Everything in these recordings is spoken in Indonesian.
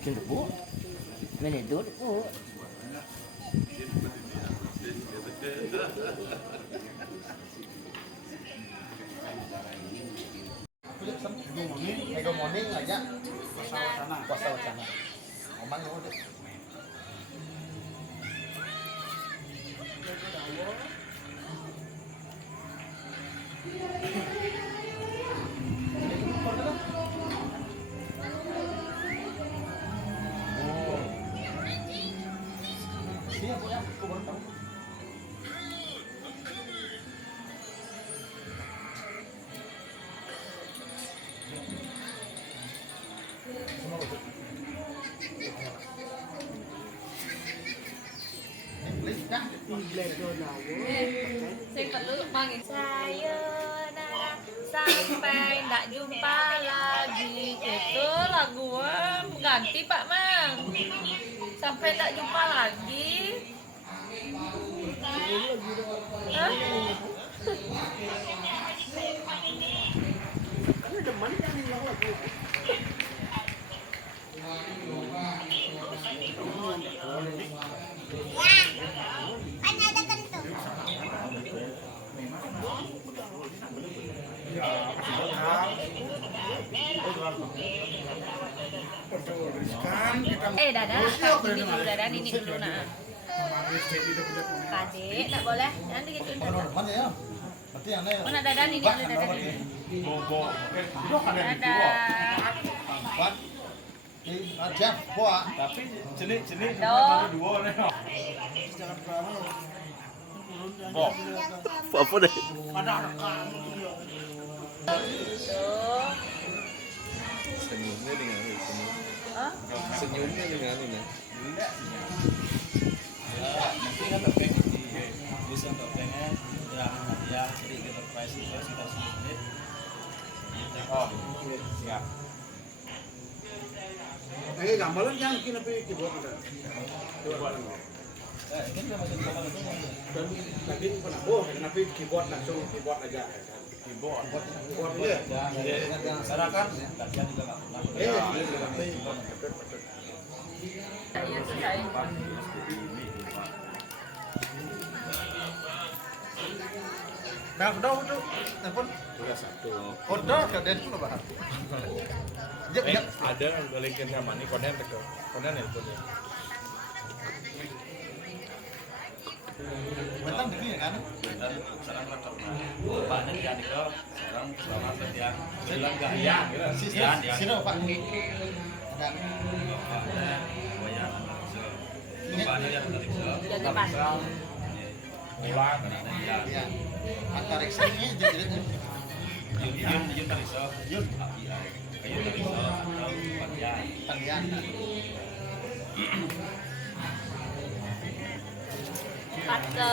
Sudah bu, menedor bu. Mega morning aja. Puasa wacana. Omang udah. Siap ya, aku baru tahu. Sing perlu manggil sayonara sampai ndak jumpa lagi. Itu lagu ganti Pak Mang. Sampai ndak jumpa lagi. Hah? Kan ada mana yang hilang lagu. Dadah, ini dulu dadah, ini dulu nah. Adik, tak boleh, nanti gitu. Mana ya? Berarti yang lain. Mana dadah, ini dulu dadah. Dadah. Empat. Jeff, buat. Tapi jenis Aduh. dua nih. Apa deh? Tuh. Senyumnya dengan ini, Hah? senyumnya dengan ini. Nanti kan topeng bisa topengnya yang hadiah jadi kita price itu sekitar 10 menit. Oh, siap. Gambaran yang kena pergi keyboard kita. Ini kan masih bakal itu Dan tadi pernah kenapa keyboard langsung keyboard aja. keyboard. Keyboard ya. Karena kan latihan juga nggak pernah. Iya, selesai. Nah, udah telepon. Udah satu. Udah kalian pun bahas. Ya, Ada yang balikin sama nih konen teko. Konen itu nih. bentar dulu ya kan? Dan sekarang rekam. Bapaknya dia nih kok. Sekarang selamat latihan. Bilang gak ya? Sini Pak. Dan Bapaknya goyang. Bapaknya yang dari Yang depan. pulang karena ada dia. ya antar eksennya jadi Yun tadi so. Yun tadi so. Latihan. talian. Part ke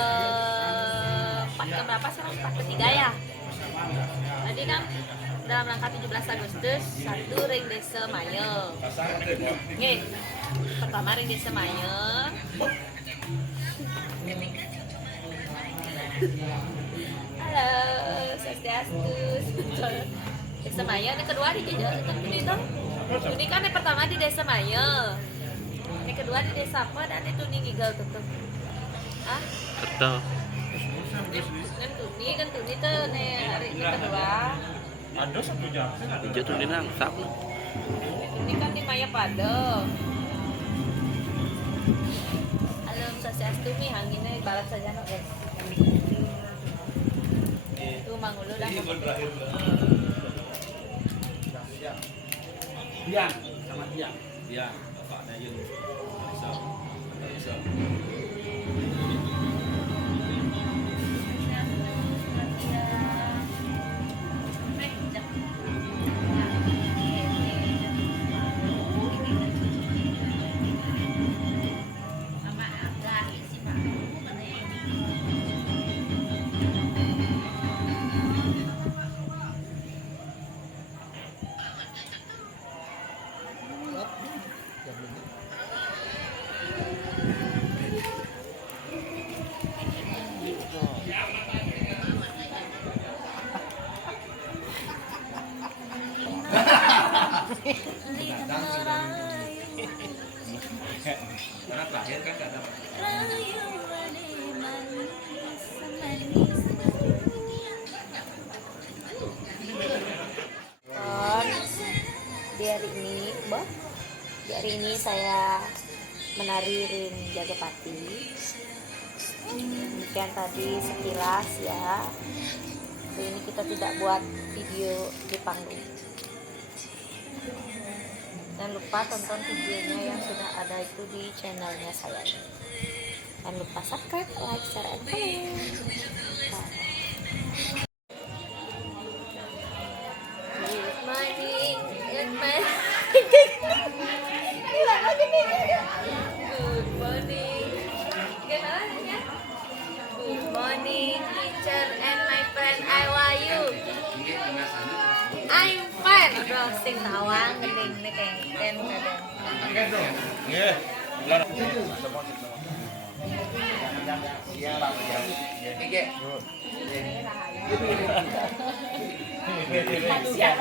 berapa sekarang? Part ketiga ya. Tadi kan dalam rangka 17 Agustus satu ring desa Mayo. Nih, pertama ring desa Mayo. Halo, Swastiastu. Desa Mayo, yang kedua di ini kan yang pertama di desa Mayo. Yang kedua di desa apa dan itu nih Gigel tuh. Ah? Betul. Kan tuni tuh nih hari ini kedua. Ada 1 jam. Jatuh di nangsap. Ini kan di Maya Pado. Halo Swastiastu nih anginnya barat saja no guys. Tuh mangulu dah. Ini bulan terakhir. Biang sama Biang. Biang, bapaknya Yun. Bisa. Di hari ini saya menari Rin Jagapati. Demikian tadi sekilas ya. Hari ini kita tidak buat video di panggung. Jangan lupa tonton videonya yang sudah ada itu di channelnya saya. Jangan lupa subscribe, like, share, and comment. Good morning, good morning. Gila lagi nih. Good morning. Gimana ya? Good morning, teacher and my friend. How are you? I'm fine. Bro, sing tawang gening nih kayak ten kadang. Nggih. Siap.